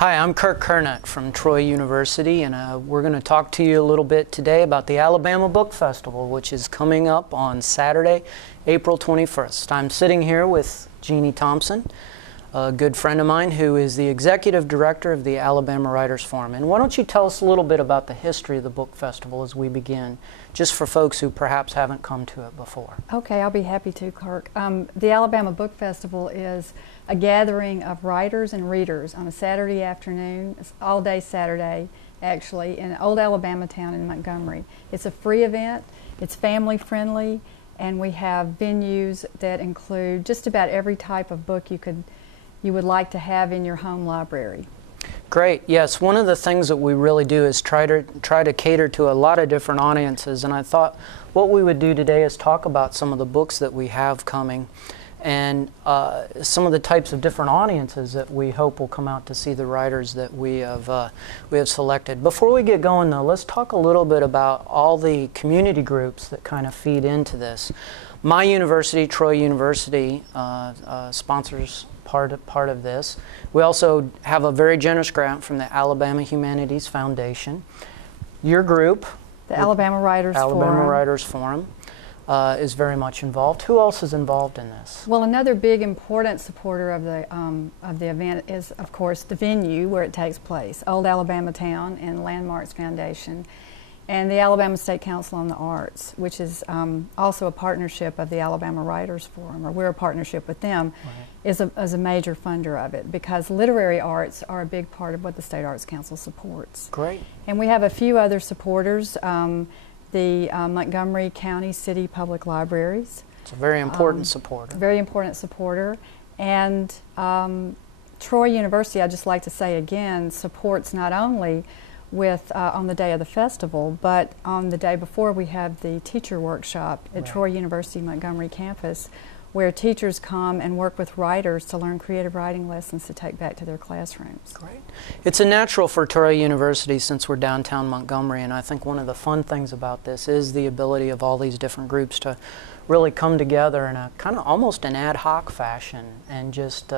Hi, I'm Kirk Kernut from Troy University, and we're going to talk to you a little bit today about the Alabama Book Festival, which is coming up on Saturday, April 21st. I'm sitting here with Jeannie Thompson, a good friend of mine who is the executive director of the Alabama Writers Forum. And why don't you tell us a little bit about the history of the book festival as we begin, just for folks who perhaps haven't come to it before. Okay, I'll be happy to, Kirk. The Alabama Book Festival is a gathering of writers and readers on a Saturday afternoon. It's all day Saturday, actually, in Old Alabama Town in Montgomery. It's a free event, it's family friendly, and we have venues that include just about every type of book you would like to have in your home library. Great. Yes, one of the things that we really do is try to cater to a lot of different audiences, and I thought what we would do today is talk about some of the books that we have coming and some of the types of different audiences that we hope will come out to see the writers that we have selected. Before we get going though, let's talk a little bit about all the community groups that kind of feed into this. My university, Troy University, sponsors part of this. We also have a very generous grant from the Alabama Humanities Foundation. Your group, the Alabama Writers Forum, is very much involved. Who else is involved in this? Well, another big important supporter of the event is, of course, the venue where it takes place, Old Alabama Town and Landmarks Foundation, and the Alabama State Council on the Arts, which is also a partnership of the Alabama Writers Forum, or we're a partnership with them, right, is a major funder of it, because literary arts are a big part of what the State Arts Council supports. Great. And we have a few other supporters, the Montgomery County City Public Libraries. It's a very important supporter. Very important supporter. And Troy University, I'd just like to say again, supports not only with on the day of the festival, but on the day before we have the teacher workshop at Troy University Montgomery campus, where teachers come and work with writers to learn creative writing lessons to take back to their classrooms. Great. It's a natural for Troy University since we're downtown Montgomery, and I think one of the fun things about this is the ability of all these different groups to really come together in a kind of almost an ad hoc fashion and just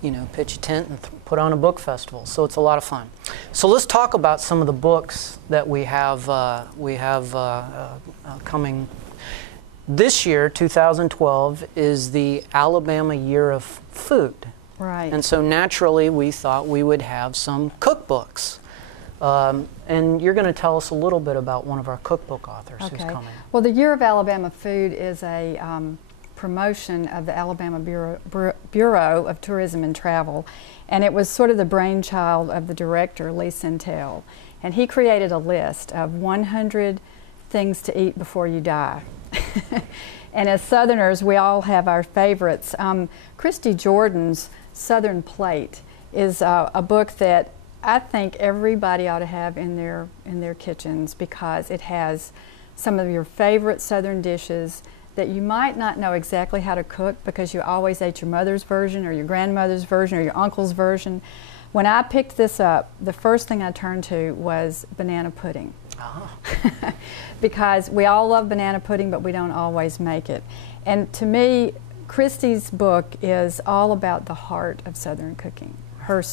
you know, pitch a tent and put on a book festival. So it's a lot of fun. So let's talk about some of the books that we have coming. This year, 2012, is the Alabama Year of Food. Right. And so naturally we thought we would have some cookbooks. And you're going to tell us a little bit about one of our cookbook authors who's coming. Well, the Year of Alabama Food is a promotion of the Alabama Bureau of Tourism and Travel, and it was sort of the brainchild of the director, Lee Sentell, and he created a list of 100 things to eat before you die. And as Southerners, we all have our favorites. Christy Jordan's Southern Plate is a book that I think everybody ought to have in their kitchens, because it has some of your favorite Southern dishes that you might not know exactly how to cook because you always ate your mother's version or your grandmother's version or your uncle's version. When I picked this up, the first thing I turned to was banana pudding. Oh. Because we all love banana pudding, but we don't always make it. And to me, Christy's book is all about the heart of Southern cooking.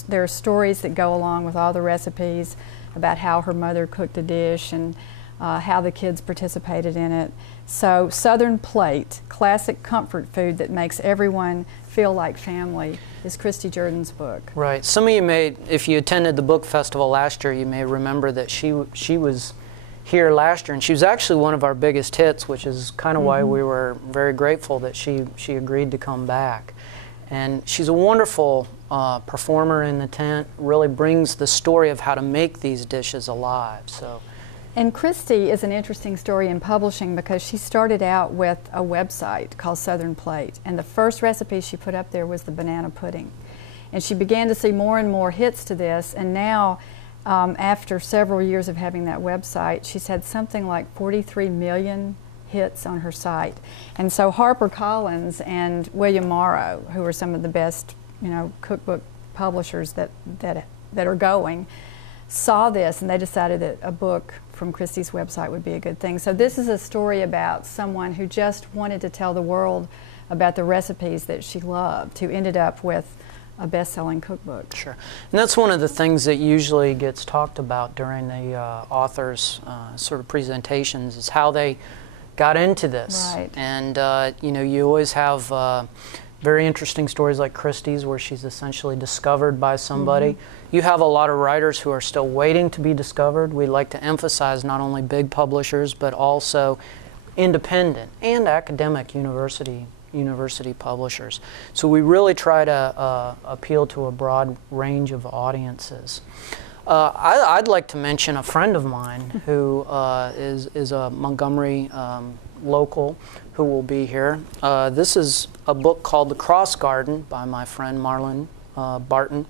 There are stories that go along with all the recipes about how her mother cooked a dish and how the kids participated in it. So Southern Plate, classic comfort food that makes everyone feel like family, is Christy Jordan's book. Right. Some of you may, if you attended the book festival last year, you may remember that she was here last year, and she was actually one of our biggest hits, which is kind of why we were very grateful that she agreed to come back. And she's a wonderful performer in the tent, really brings the story of how to make these dishes alive. So. And Christy is an interesting story in publishing because she started out with a website called Southern Plate, and the first recipe she put up there was the banana pudding. And she began to see more and more hits to this, and now after several years of having that website, she's had something like 43 million hits on her site. And so HarperCollins and William Morrow, who are some of the best, you know, cookbook publishers that are going, saw this, and they decided that a book from Christy's website would be a good thing. So this is a story about someone who just wanted to tell the world about the recipes that she loved, who ended up with a best-selling cookbook. Sure. And that's one of the things that usually gets talked about during the author's sort of presentations, is how they got into this. Right. And you know, you always have very interesting stories like Christie's, where she's essentially discovered by somebody. You have a lot of writers who are still waiting to be discovered. We like to emphasize not only big publishers, but also independent and academic university publishers. So we really try to appeal to a broad range of audiences. I'd like to mention a friend of mine who is a Montgomery local who will be here. This is a book called The Cross Garden by my friend Marlon Barton.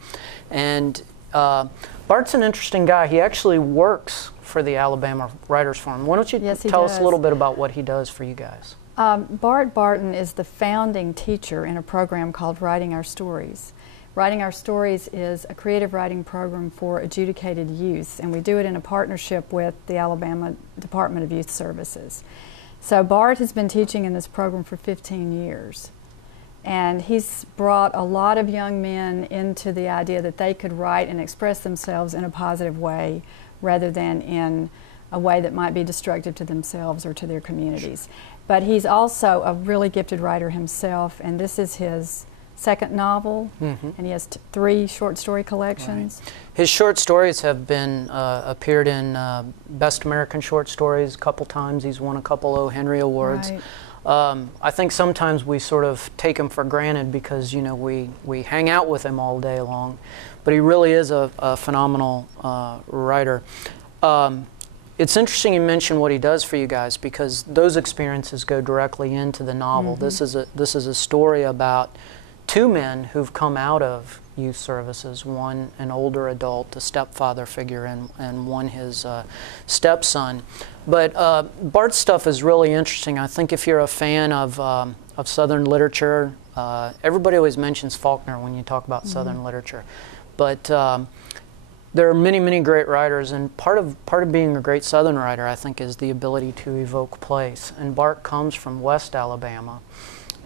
And Bart's an interesting guy. He actually works for the Alabama Writers Forum. Why don't you tell us a little bit about what he does for you guys? Bart Barton is the founding teacher in a program called Writing Our Stories. Writing Our Stories is a creative writing program for adjudicated youth, and we do it in a partnership with the Alabama Department of Youth Services. So Bart has been teaching in this program for 15 years, and he's brought a lot of young men into the idea that they could write and express themselves in a positive way rather than in a way that might be destructive to themselves or to their communities. But he's also a really gifted writer himself, and this is his second novel, and he has 3 short story collections. Right. His short stories have been appeared in Best American Short Stories a couple times. He's won a couple O. Henry Awards. Right. I think sometimes we sort of take him for granted because, you know, we hang out with him all day long, but he really is a phenomenal writer. It's interesting you mention what he does for you guys, because those experiences go directly into the novel. This is a story about 2 men who've come out of youth services, one an older adult, a stepfather figure, and one his stepson. But Bart's stuff is really interesting. I think if you're a fan of Southern literature, everybody always mentions Faulkner when you talk about Southern literature. But there are many, many great writers, and part of being a great Southern writer, I think, is the ability to evoke place. And Bart comes from West Alabama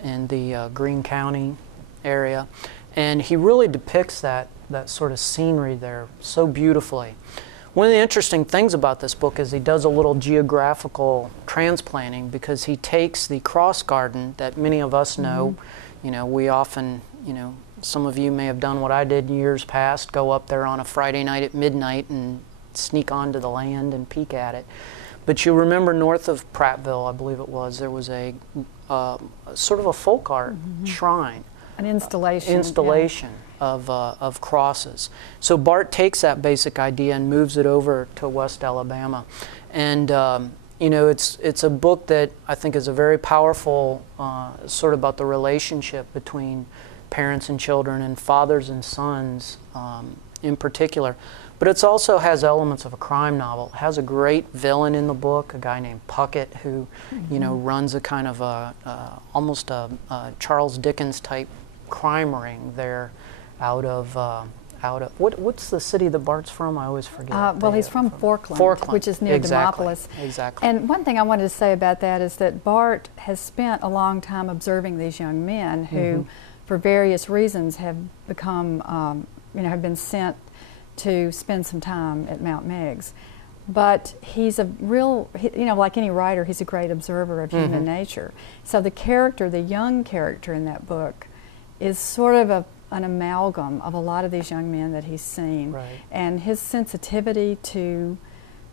in the Greene County area, and he really depicts that sort of scenery there so beautifully. One of the interesting things about this book is he does a little geographical transplanting, because he takes the Cross Garden that many of us know. You know, we often, you know, some of you may have done what I did in years past, go up there on a Friday night at midnight and sneak onto the land and peek at it. But you remember north of Prattville, I believe it was, there was a sort of a folk art shrine. An installation. Of crosses. So Bart takes that basic idea and moves it over to West Alabama. And you know, it's a book that I think is a very powerful sort of about the relationship between parents and children and fathers and sons in particular. But it also has elements of a crime novel. It has a great villain in the book, a guy named Puckett, who you know, runs a kind of almost a Charles Dickens type crime ring there out of what's the city that Bart's from? I always forget. Well, he's from Forkland, which is near Demopolis. Exactly. And one thing I wanted to say about that is that Bart has spent a long time observing these young men who, for various reasons, have become, you know, have been sent to spend some time at Mount Meigs. But he's a real, you know, like any writer, he's a great observer of human nature. So the character, the young character in that book, is sort of an amalgam of a lot of these young men that he's seen. Right. And his sensitivity to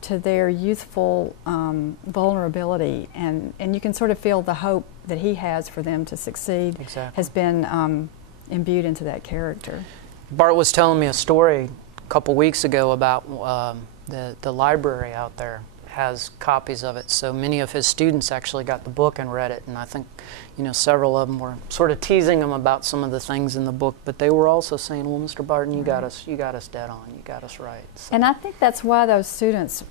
their youthful vulnerability, and you can sort of feel the hope that he has for them to succeed has been imbued into that character. Bart was telling me a story a couple weeks ago about the library out there has copies of it. So many of his students actually got the book and read it, and I think, you know, several of them were sort of teasing him about some of the things in the book, but they were also saying, well, Mr. Barton, you got us dead on, you got us right. So. And I think that's why those students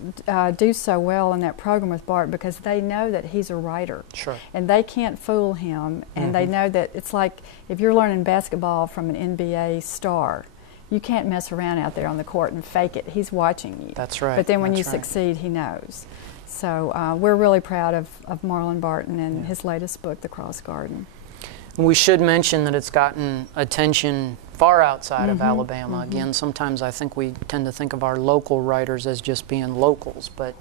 do so well in that program with Bart, because they know that he's a writer. Sure. And they can't fool him, and they know that it's like if you're learning basketball from an NBA star, you can't mess around out there on the court and fake it. He's watching you. That's right. But then when you succeed, he knows. So we're really proud of Marlon Barton and his latest book, The Cross Garden. We should mention that it's gotten attention far outside of Alabama. Again, sometimes I think we tend to think of our local writers as just being locals, but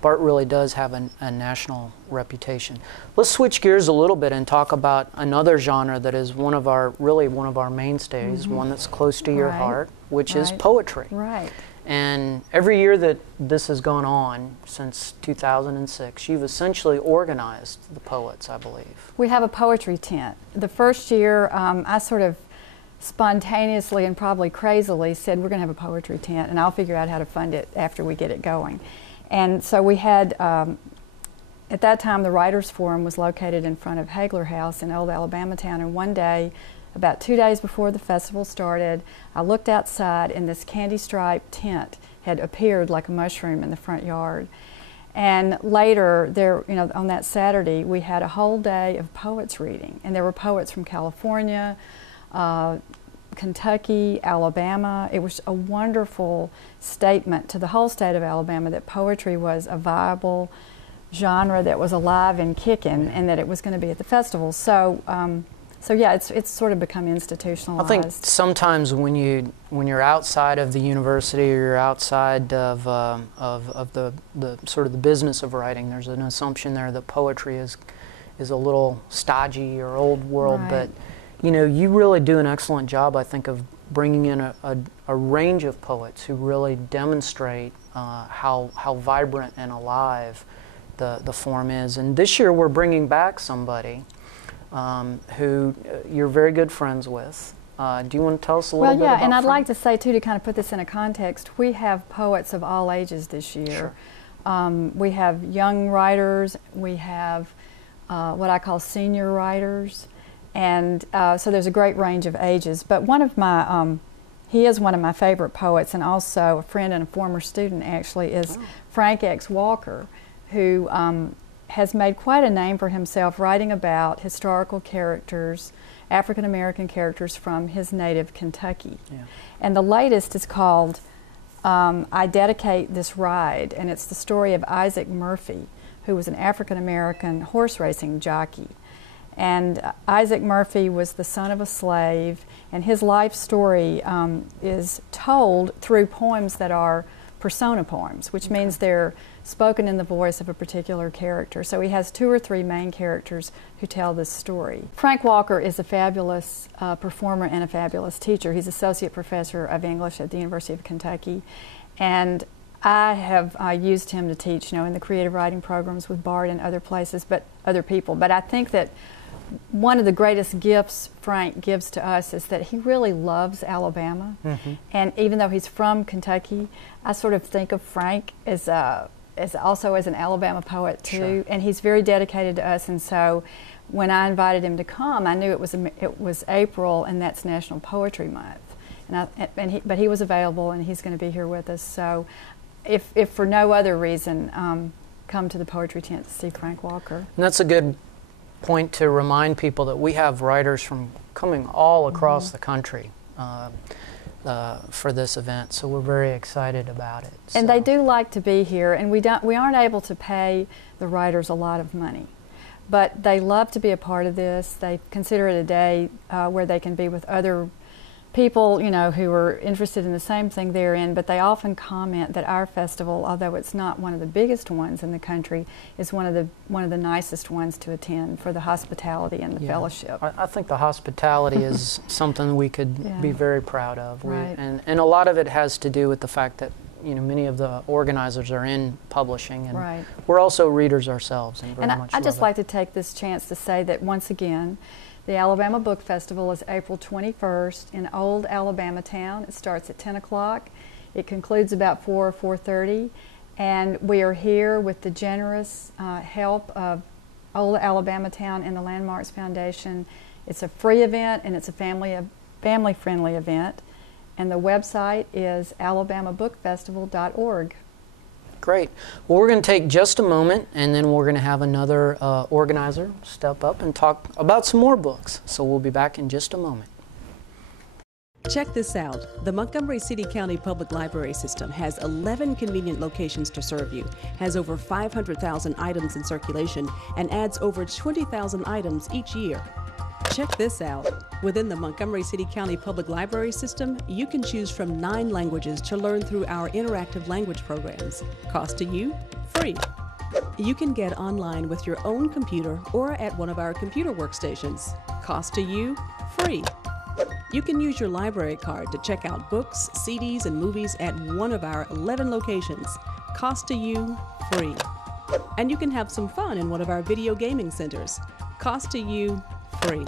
Bart really does have a national reputation. Let's switch gears a little bit and talk about another genre that is really one of our mainstays, one that's close to your heart, which is poetry. Right. And every year that this has gone on, since 2006, you've essentially organized the poets, I believe. We have a poetry tent. The first year, I sort of spontaneously and probably crazily said, we're going to have a poetry tent, and I'll figure out how to fund it after we get it going. And so we had, at that time, the Writers Forum was located in front of Hagler House in Old Alabama Town, and one day, about 2 days before the festival started, I looked outside and this candy-striped tent had appeared like a mushroom in the front yard. And later, there, on that Saturday, we had a whole day of poets reading, and there were poets from California, Kentucky, Alabama. It was a wonderful statement to the whole state of Alabama that poetry was a viable genre that was alive and kicking, and that it was going to be at the festival. So, yeah, it's sort of become institutionalized. I think sometimes when you're outside of the university, or you're outside of the sort of the business of writing, there's an assumption there that poetry is a little stodgy or old world, but you really do an excellent job, I think, of bringing in a range of poets who really demonstrate how vibrant and alive the form is. And this year we're bringing back somebody who you're very good friends with. Do you want to tell us a little bit about and I'd Frank? like to say, too, to kind of put this in a context, we have poets of all ages this year. Sure. We have young writers, we have what I call senior writers, and so there's a great range of ages. But one of my, he is one of my favorite poets, and also a friend and a former student, actually, is Frank X. Walker, who has made quite a name for himself writing about historical characters, African American characters from his native Kentucky. Yeah. And the latest is called I Dedicate This Ride, and it's the story of Isaac Murphy, who was an African American horse racing jockey. And Isaac Murphy was the son of a slave, and his life story is told through poems that are persona poems, which means they're spoken in the voice of a particular character. So he has 2 or 3 main characters who tell this story. Frank Walker is a fabulous performer and a fabulous teacher. He's associate professor of English at the University of Kentucky, and I have used him to teach, in the creative writing programs with Bart and other places, but other people. But I think that one of the greatest gifts Frank gives to us is that he really loves Alabama. And even though he's from Kentucky, I sort of think of Frank as also as an Alabama poet too. Sure. And he's very dedicated to us. And so when I invited him to come, I knew it was April, and that's National Poetry Month. But he was available, and he's going to be here with us. So if for no other reason, come to the Poetry Tent to see Frank Walker. And that's a good point to remind people that we have writers from coming all across the country for this event, so we're very excited about it. And they do like to be here, and we aren't able to pay the writers a lot of money, but they love to be a part of this. They consider it a day where they can be with other people, who are interested in the same thing they're in, but they often comment that our festival, although it's not one of the biggest ones in the country, is one of the nicest ones to attend for the hospitality and the fellowship. I think the hospitality is something we could be very proud of. Right. And a lot of it has to do with the fact that many of the organizers are in publishing, and we're also readers ourselves, and very much I'd just like to take this chance to say that once again, the Alabama Book Festival is April 21st in Old Alabama Town. It starts at 10 o'clock. It concludes about 4 or 4:30. And we are here with the generous help of Old Alabama Town and the Landmarks Foundation. It's a free event, and it's a family-friendly event. And the website is alabamabookfestival.org. Great. Well, we're going to take just a moment, and then we're going to have another organizer step up and talk about some more books. So we'll be back in just a moment. Check this out. The Montgomery City County Public Library System has 11 convenient locations to serve you, has over 500,000 items in circulation, and adds over 20,000 items each year. Check this out. Within the Montgomery City County Public Library System, you can choose from 9 languages to learn through our interactive language programs. Cost to you? Free. You can get online with your own computer or at one of our computer workstations. Cost to you? Free. You can use your library card to check out books, CDs, and movies at one of our 11 locations. Cost to you? Free. And you can have some fun in one of our video gaming centers. Cost to you? Free.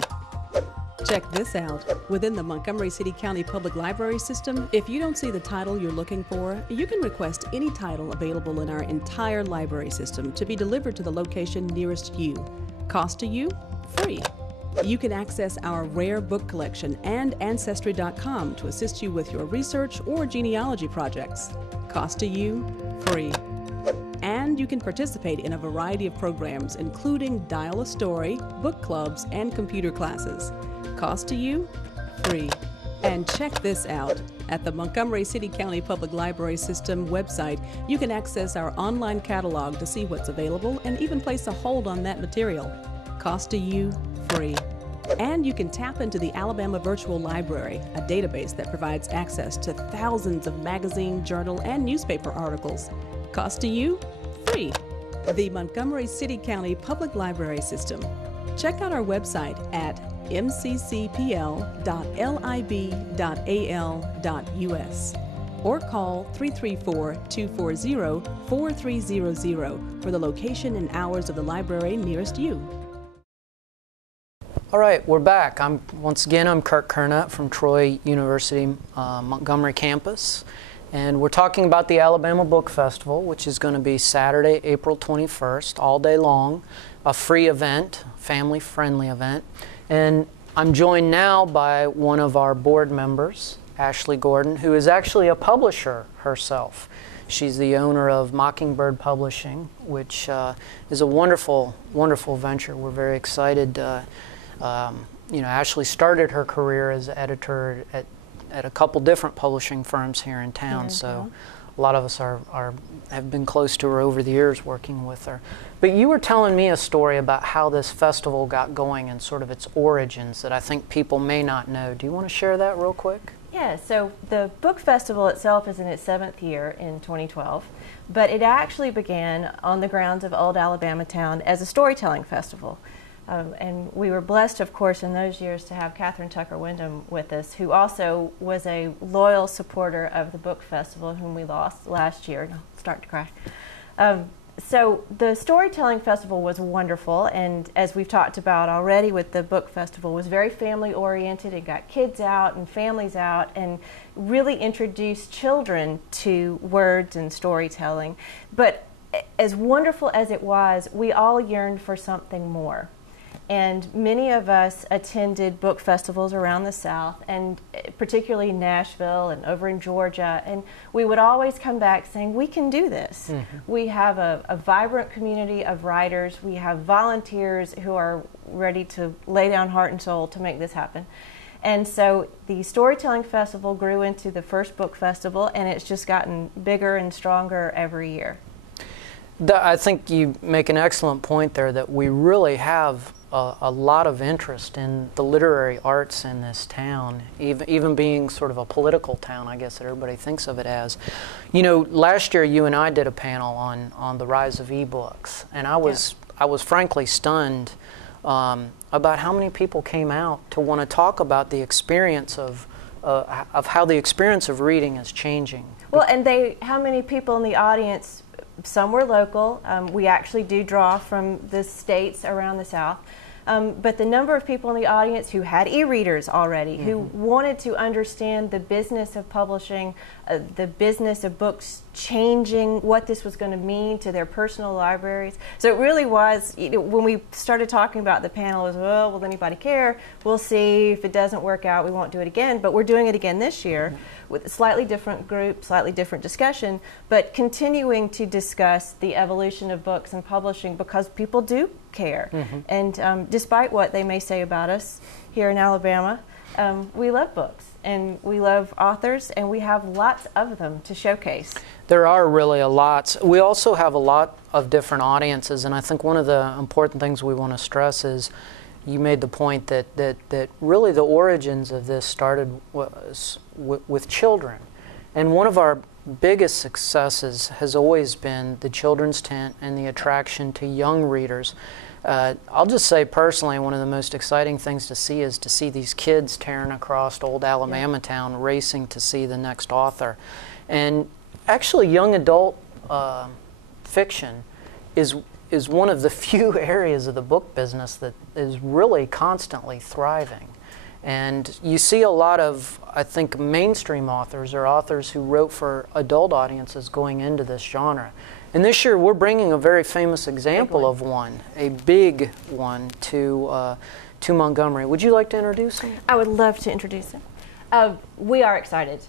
Check this out. Within the Montgomery City County Public Library System, if you don't see the title you're looking for, you can request any title available in our entire library system to be delivered to the location nearest you. Cost to you? Free. You can access our rare book collection and Ancestry.com to assist you with your research or genealogy projects. Cost to you? Free. And you can participate in a variety of programs, including Dial a Story, book clubs, and computer classes. Cost to you? Free. And check this out. At the Montgomery City County Public Library System website, you can access our online catalog to see what's available and even place a hold on that material. Cost to you? Free. And you can tap into the Alabama Virtual Library, a database that provides access to thousands of magazine, journal, and newspaper articles. Cost to you? Free. The Montgomery City County Public Library System. Check out our website at mccpl.lib.al.us or call 334-240-4300 for the location and hours of the library nearest you. All right, we're back. Once again, I'm Kirk Kernut from Troy University Montgomery campus, and we're talking about the Alabama Book Festival, which is going to be Saturday, April 21st, all day long, a free event, family-friendly event. And I'm joined now by one of our board members, Ashley Gordon, who is actually a publisher herself. She's the owner of Mockingbird Publishing, which is a wonderful, wonderful venture. We're very excited. Ashley started her career as editor at a couple different publishing firms here in town, so a lot of us have been close to her over the years working with her. But you were telling me a story about how this festival got going and sort of its origins that I think people may not know. Do you want to share that real quick? Yeah, so the book festival itself is in its 7th year in 2012, but it actually began on the grounds of Old Alabama Town as a storytelling festival. And we were blessed, of course, in those years to have Catherine Tucker Wyndham with us, who also was a loyal supporter of the book festival, whom we lost last year. I'll start to cry. So the storytelling festival was wonderful, and as we've talked about already with the book festival, was very family oriented. It got kids out and families out and really introduced children to words and storytelling. But as wonderful as it was, we all yearned for something more. And many of us attended book festivals around the South, and particularly Nashville and over in Georgia, and we would always come back saying, we can do this. Mm-hmm. We have a vibrant community of writers. We have volunteers who are ready to lay down heart and soul to make this happen. And so the Storytelling Festival grew into the first book festival, and it's just gotten bigger and stronger every year. I think you make an excellent point there that we really have a lot of interest in the literary arts in this town, even being sort of a political town, I guess that everybody thinks of it as. You know, last year you and I did a panel on the rise of ebooks, and I was frankly stunned about how many people came out to want to talk about the experience of how the experience of reading is changing. Well, and how many people in the audience? Some were local. We actually do draw from the states around the South. But the number of people in the audience who had e-readers already, mm-hmm. who wanted to understand the business of publishing, the business of books changing, what this was going to mean to their personal libraries. So it really was, when we started talking about the panel, it was, well, will anybody care? We'll see. If it doesn't work out, we won't do it again. But we're doing it again this year mm-hmm. with a slightly different group, slightly different discussion, but continuing to discuss the evolution of books and publishing because people do care. Mm-hmm. And despite what they may say about us here in Alabama, we love books and we love authors, and we have lots of them to showcase. There are really a lot. We also have a lot of different audiences, and I think one of the important things we want to stress is you made the point that really the origins of this started with children. And one of our biggest successes has always been the Children's Tent and the attraction to young readers. I'll just say personally, one of the most exciting things to see is to see these kids tearing across old Alabama town, racing to see the next author. And actually, young adult fiction is one of the few areas of the book business that is really constantly thriving. And you see a lot of, I think, mainstream authors or authors who wrote for adult audiences going into this genre. And this year we're bringing a very famous example of one, a big one, to Montgomery. Would you like to introduce him? I would love to introduce him. We are excited.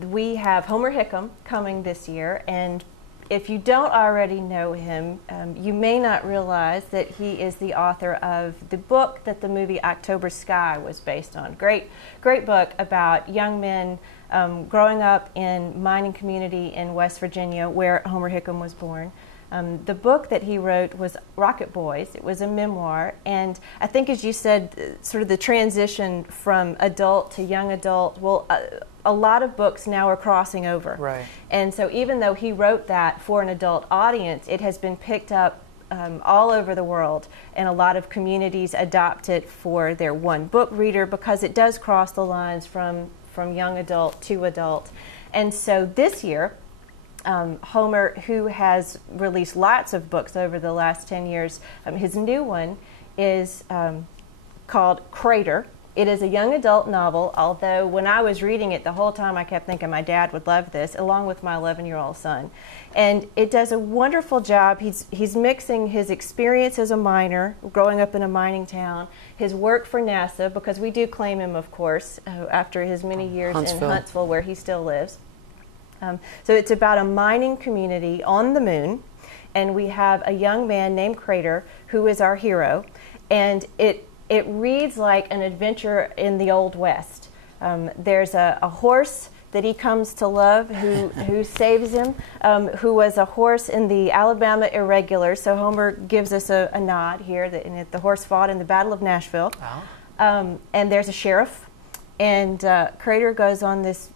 We have Homer Hickam coming this year, and if you don't already know him, you may not realize that he is the author of the book that the movie October Sky was based on. Great book about young men growing up in mining community in West Virginia, where Homer Hickam was born. The book that he wrote was Rocket Boys. It was a memoir, and I think, as you said, sort of the transition from adult to young adult, well, a lot of books now are crossing over. Right. And so even though he wrote that for an adult audience, it has been picked up all over the world, and a lot of communities adopt it for their one book reader because it does cross the lines from young adult to adult. And so this year, Homer, who has released lots of books over the last 10 years, his new one is called Crater. It is a young adult novel, although when I was reading it the whole time I kept thinking my dad would love this, along with my 11-year-old son. And it does a wonderful job. He's mixing his experience as a miner, growing up in a mining town, his work for NASA, because we do claim him, of course, after his many years in Huntsville, where he still lives. So it's about a mining community on the moon, and we have a young man named Crater who is our hero, and it reads like an adventure in the Old West. There's a horse that he comes to love who saves him, who was a horse in the Alabama Irregulars. So Homer gives us a nod here that the horse fought in the Battle of Nashville. Oh. And there's a sheriff, and Crater goes on this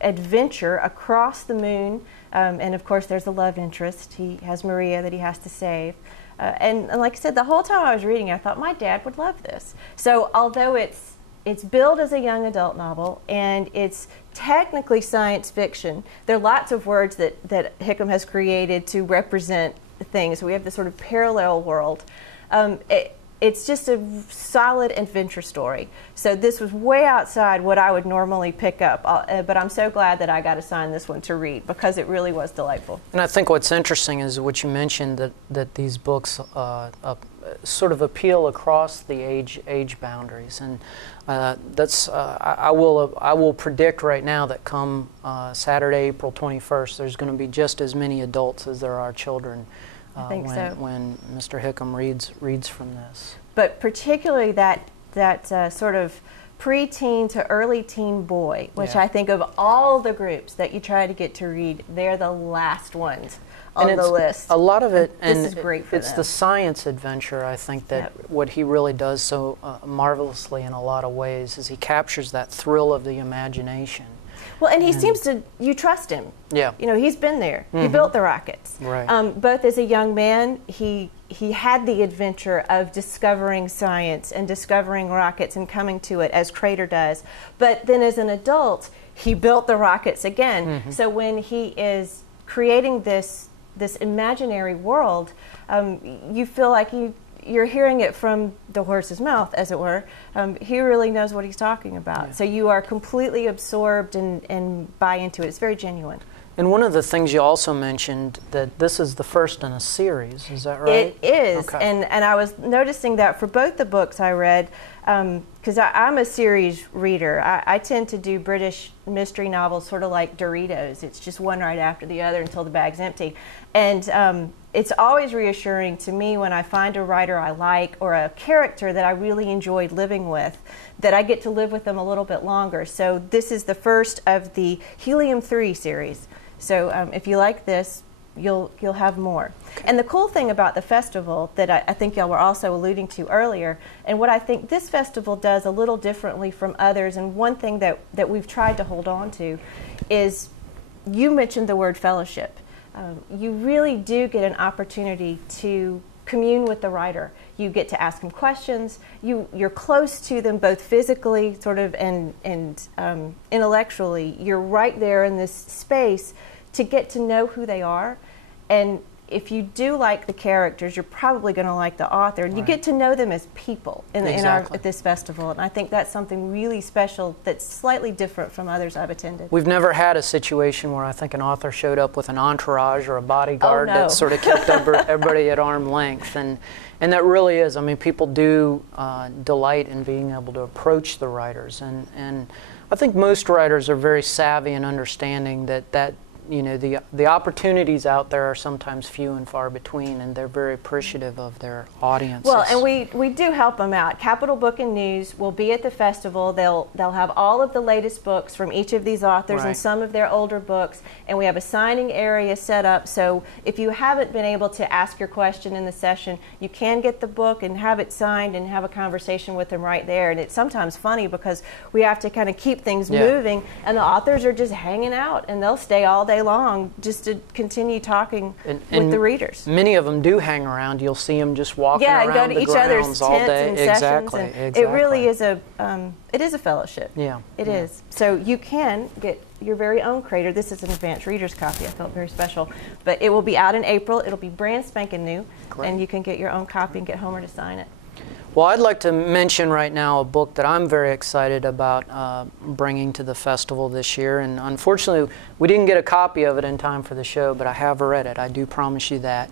adventure across the moon, and of course there's a love interest. He has Maria that he has to save. And like I said, the whole time I was reading, I thought my dad would love this. So although it's billed as a young adult novel and it's technically science fiction, there are lots of words that Hickam has created to represent things. We have this sort of parallel world. It's just a solid adventure story. So this was way outside what I would normally pick up, but I'm so glad that I got assigned this one to read because it really was delightful. And I think what's interesting is what you mentioned, that these books sort of appeal across the age boundaries, and I will predict right now that come Saturday, April 21st, there's going to be just as many adults as there are children. I think so. When Mr. Hickam reads from this. But particularly that sort of pre-teen to early teen boy, which I think of all the groups that you try to get to read, they're the last ones on the list. A lot of it, and this is great for them. It's the science adventure, I think, that what he really does so marvelously in a lot of ways is he captures that thrill of the imagination. Well, and he seems to, you trust him. Yeah. You know, he's been there. He built the rockets. Right. Both as a young man, he had the adventure of discovering science and discovering rockets and coming to it, as Crater does. But then as an adult, he built the rockets again. So when he is creating this imaginary world, you feel like you're hearing it from the horse's mouth, as it were. He really knows what he's talking about. Yeah. So you are completely absorbed and buy into it. It's very genuine. And one of the things you also mentioned, that this is the first in a series, is that right? It is. Okay. And I was noticing that for both the books I read, because I'm a series reader. I tend to do British mystery novels sort of like Doritos. It's just one right after the other until the bag's empty. And it's always reassuring to me when I find a writer I like or a character that I really enjoyed living with, that I get to live with them a little bit longer. So this is the first of the Helium-3 series. So if you like this, you'll have more. And the cool thing about the festival that I think y'all were also alluding to earlier, and what I think this festival does a little differently from others, and one thing that we've tried to hold on to, is you mentioned the word fellowship. You really do get an opportunity to commune with the writer. You get to ask them questions. You're close to them both physically, sort of, and intellectually. You're right there in this space to get to know who they are. And if you do like the characters, you're probably going to like the author. And you get to know them as people at this festival. And I think that's something really special that's slightly different from others I've attended. We've never had a situation where I think an author showed up with an entourage or a bodyguard that sort of kept everybody at arm's length. And that really is, I mean, people do delight in being able to approach the writers. And I think most writers are very savvy in understanding that you know, the opportunities out there are sometimes few and far between, and they're very appreciative of their audiences. Well, and we do help them out. Capital Book and News will be at the festival. They'll have all of the latest books from each of these authors and some of their older books, and we have a signing area set up, so if you haven't been able to ask your question in the session, you can get the book and have it signed and have a conversation with them right there. And it's sometimes funny because we have to kind of keep things moving, and the authors are just hanging out, and they'll stay all day long just to continue talking with the readers. Many of them do hang around. You'll see them just walking around and go to the each other's grounds all tents day. and Exactly, sessions. And exactly. it really is a fellowship. Yeah, it is. So you can get your very own Crater. This is an advanced reader's copy. I felt very special, but it will be out in April. It'll be brand spanking new, and you can get your own copy and get Homer to sign it. Well, I'd like to mention right now a book that I'm very excited about bringing to the festival this year, and unfortunately we didn't get a copy of it in time for the show, but I have read it. I do promise you that.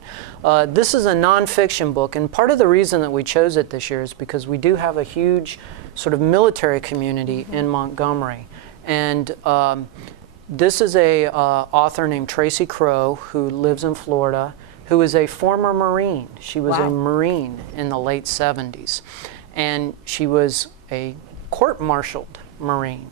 This is a nonfiction book, and part of the reason that we chose it this year is because we do have a huge sort of military community in Montgomery, and this is a author named Tracy Crow who lives in Florida, who is a former Marine. She was a Marine in the late 70s. And she was a court-martialed Marine.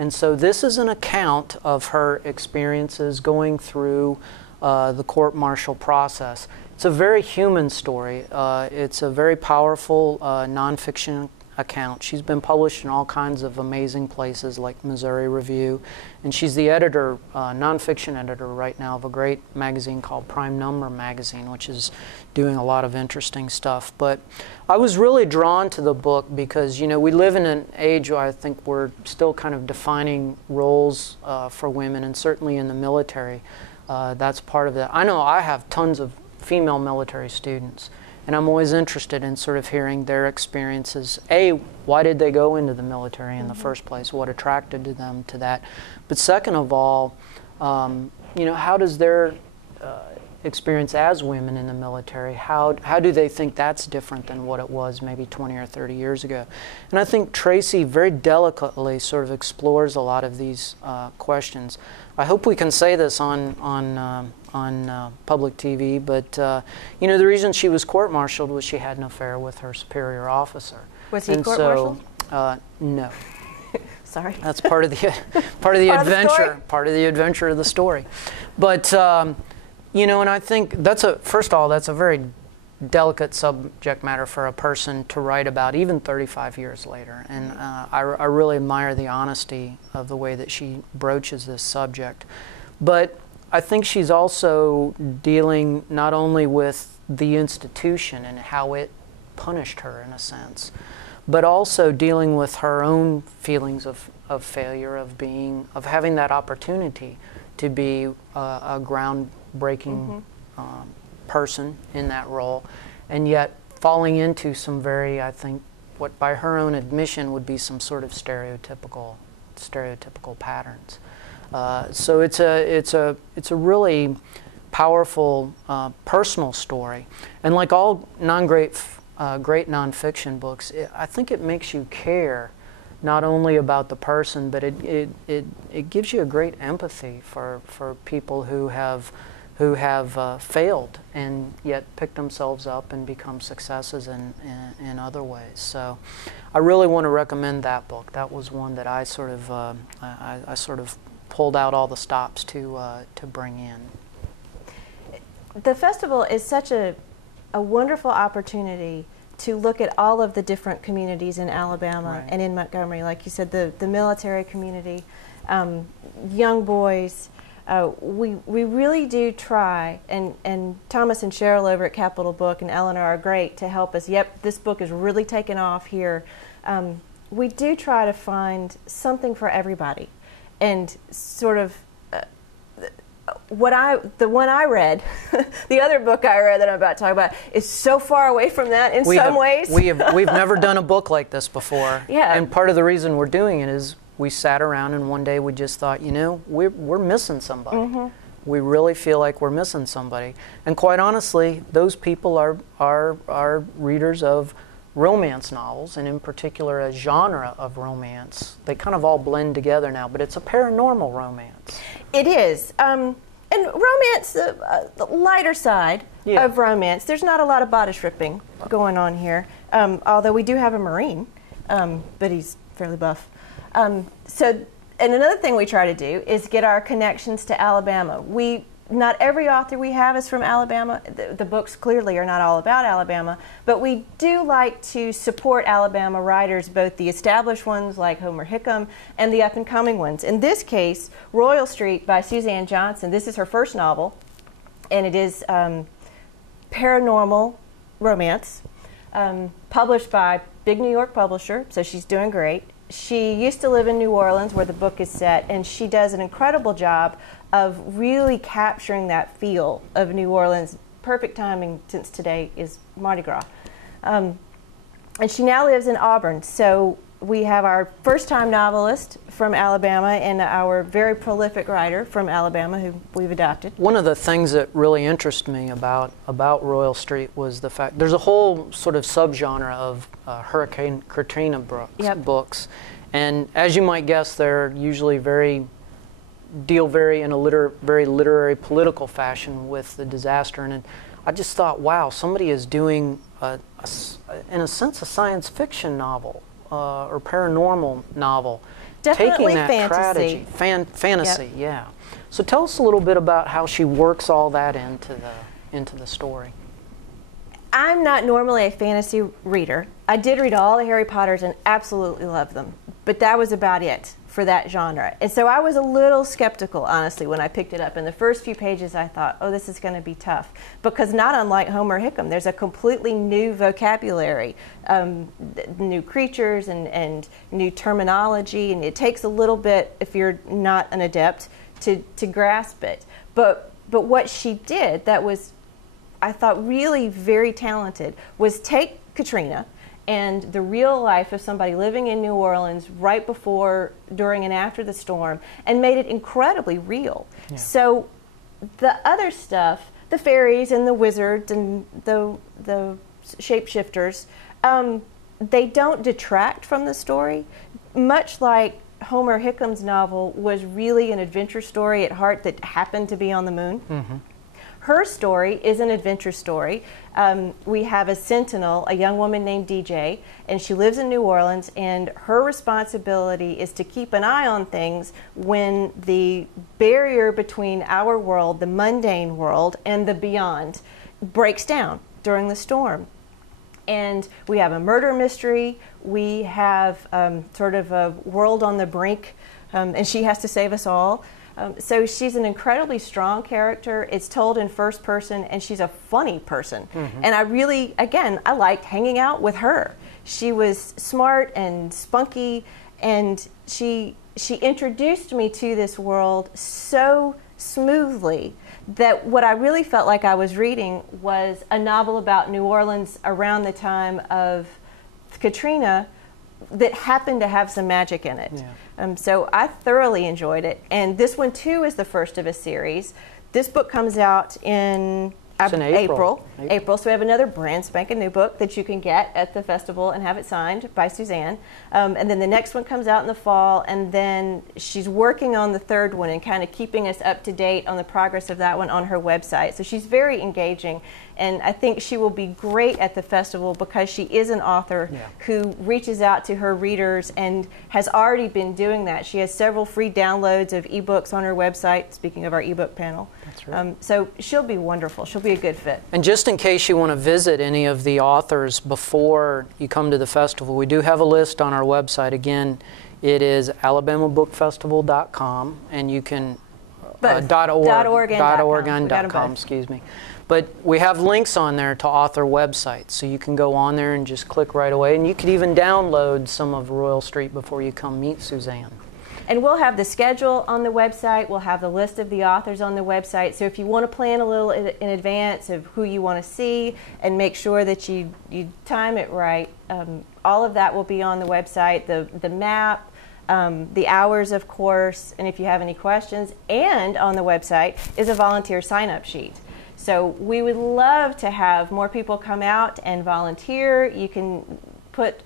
And so this is an account of her experiences going through the court-martial process. It's a very human story. It's a very powerful nonfiction account. She's been published in all kinds of amazing places like Missouri Review, and she's the editor, nonfiction editor right now of a great magazine called Prime Number Magazine, which is doing a lot of interesting stuff. But I was really drawn to the book because, you know, we live in an age where I think we're still kind of defining roles for women, and certainly in the military, that's part of it. I know I have tons of female military students, and I'm always interested in sort of hearing their experiences. A, why did they go into the military in the first place? What attracted them to that? But second of all, you know, how does their experience as women in the military, how do they think that's different than what it was maybe 20 or 30 years ago? And I think Tracy very delicately sort of explores a lot of these questions. I hope we can say this on public TV, but you know, the reason she was court-martialed was she had an affair with her superior officer. Was he court-martialed? No. Sorry. That's part of the adventure. Part of the adventure of the story. But you know, and I think first of all, that's a very delicate subject matter for a person to write about, even 35 years later. And I really admire the honesty of the way that she broaches this subject. But I think she's also dealing not only with the institution and how it punished her in a sense, but also dealing with her own feelings of failure, of having that opportunity to be a groundbreaking person in that role, and yet falling into some very, I think, what by her own admission would be some sort of stereotypical patterns. So it's a really powerful personal story, and like all great nonfiction books, I think it makes you care not only about the person, but it gives you a great empathy for people who have failed and yet picked themselves up and become successes in other ways. So I really want to recommend that book. That was one that I sort of pulled out all the stops to bring in. the festival is such a wonderful opportunity to look at all of the different communities in Alabama and in Montgomery. Like you said, the military community, young boys. We really do try, and Thomas and Cheryl over at Capital Book and Eleanor are great to help us. Yep, this book is really taken off here. We do try to find something for everybody, and sort of the one I read, the other book I read that I'm about to talk about is so far away from that in some ways. We've never done a book like this before. Yeah. And part of the reason we're doing it is we sat around and one day we just thought, you know, we're missing somebody. Mm-hmm. We really feel like we're missing somebody. And quite honestly, those people are readers of romance novels, and in particular a genre of romance. They kind of all blend together now, but it's a paranormal romance. It is. And romance, the lighter side of romance, there's not a lot of bodice ripping going on here, although we do have a Marine, but he's fairly buff. And another thing we try to do is get our connections to Alabama. Not every author we have is from Alabama. The books clearly are not all about Alabama, but we do like to support Alabama writers, both the established ones like Homer Hickam and the up-and-coming ones. In this case, Royal Street by Suzanne Johnson. This is her first novel, and it is paranormal romance, published by big New York publisher, so she's doing great. She used to live in New Orleans, where the book is set, and she does an incredible job of really capturing that feel of New Orleans. Perfect timing, since today is Mardi Gras. And she now lives in Auburn. So we have our first-time novelist from Alabama and our very prolific writer from Alabama who we've adopted. One of the things that really interested me about Royal Street was the fact there's a whole sort of subgenre of Hurricane Katrina books, and as you might guess, they're usually deal in a very literary, political fashion with the disaster. And I just thought, wow, somebody is doing, in a sense, a science fiction novel or paranormal novel. Definitely taking that fantasy. Fantasy, yeah. So tell us a little bit about how she works all that into the story. I'm not normally a fantasy reader. I did read all the Harry Potters and absolutely loved them, but that was about it for that genre. And so I was a little skeptical, honestly, when I picked it up. In the first few pages, I thought, oh, this is going to be tough. Because not unlike Homer Hickam, there's a completely new vocabulary, new creatures and new terminology, and it takes a little bit, if you're not an adept, to grasp it. But what she did that was, I thought, really very talented was take Katrina and the real life of somebody living in New Orleans right before, during, and after the storm, and made it incredibly real. Yeah. So the other stuff, the fairies and the wizards and the shapeshifters, they don't detract from the story, much like Homer Hickam's novel was really an adventure story at heart that happened to be on the moon. Mm-hmm. Her story is an adventure story. We have a sentinel, a young woman named DJ, and she lives in New Orleans, and her responsibility is to keep an eye on things when the barrier between our world, the mundane world, and the beyond breaks down during the storm. And we have a murder mystery. We have sort of a world on the brink, and she has to save us all. So she's an incredibly strong character. It's told in first person, and she's a funny person. Mm-hmm. And I really, again, I liked hanging out with her. She was smart and spunky, and she introduced me to this world so smoothly that what I really felt like I was reading was a novel about New Orleans around the time of Katrina that happened to have some magic in it. Yeah. So I thoroughly enjoyed it. And this one, too, is the first of a series. This book comes out in April. So we have another brand spanking new book that you can get at the festival and have it signed by Suzanne. And then the next one comes out in the fall, and then she's working on the third one and kind of keeping us up to date on the progress of that one on her website. So she's very engaging, and I think she will be great at the festival because she is an author who reaches out to her readers and has already been doing that. She has several free downloads of ebooks on her website, speaking of our ebook panel. That's right. So she'll be wonderful. She'll be a good fit. And just in case you want to visit any of the authors before you come to the festival, we do have a list on our website. Again, it is alabamabookfestival.com, and you can .org.com, excuse me. But we have links on there to author websites, so you can go on there and just click right away. And you could even download some of Royal Street before you come meet Suzanne. And we'll have the schedule on the website. We'll have the list of the authors on the website. So if you want to plan a little in advance of who you want to see and make sure that you time it right, all of that will be on the website. The map, the hours, of course, and if you have any questions. And on the website is a volunteer sign-up sheet. So we would love to have more people come out and volunteer. You can put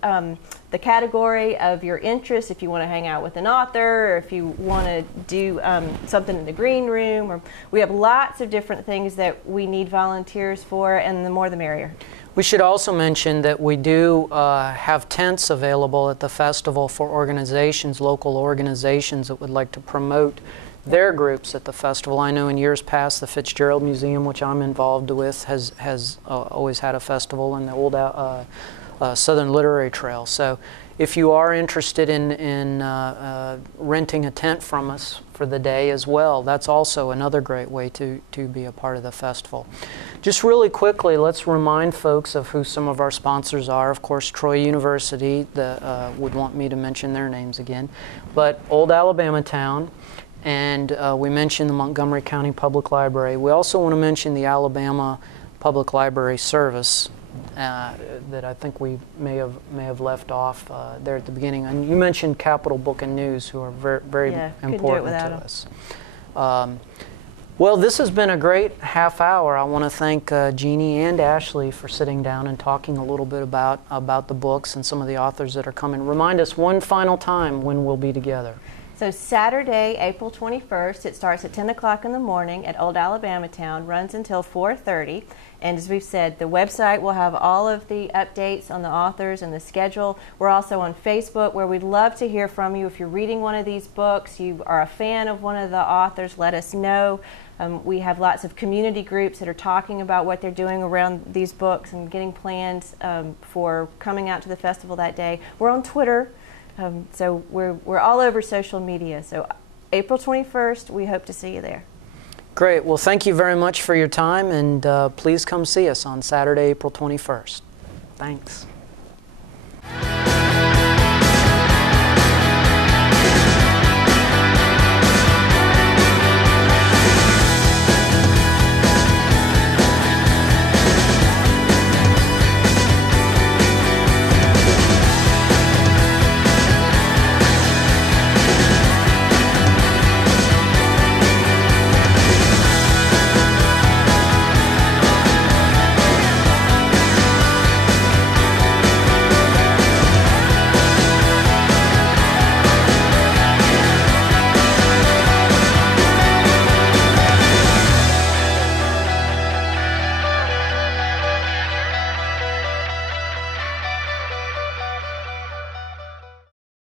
the category of your interest, if you want to hang out with an author, or if you want to do something in the green room. Or we have lots of different things that we need volunteers for, and the more the merrier. We should also mention that we do have tents available at the festival for organizations, local organizations that would like to promote their groups at the festival. I know in years past the Fitzgerald Museum, which I'm involved with, has always had a festival, in the old Southern Literary Trail. So if you are interested in renting a tent from us for the day as well, that's also another great way to be a part of the festival. Just really quickly, let's remind folks of who some of our sponsors are. Of course, Troy University would want me to mention their names again, but Old Alabama Town, and we mentioned the Montgomery County Public Library. We also want to mention the Alabama Public Library Service that I think we may have left off there at the beginning. And you mentioned Capital Book and News, who are very important to us. Well, this has been a great half hour. I want to thank Jeannie and Ashley for sitting down and talking a little bit about the books and some of the authors that are coming. Remind us one final time when we'll be together. So Saturday, April 21st, it starts at 10 o'clock in the morning at Old Alabama Town, runs until 4:30. And as we've said, the website will have all of the updates on the authors and the schedule. We're also on Facebook, where we'd love to hear from you. If you're reading one of these books, you are a fan of one of the authors, let us know. We have lots of community groups that are talking about what they're doing around these books and getting plans for coming out to the festival that day. We're on Twitter. So we're all over social media. So April 21st, we hope to see you there. Great. Well, thank you very much for your time, and please come see us on Saturday, April 21st. Thanks.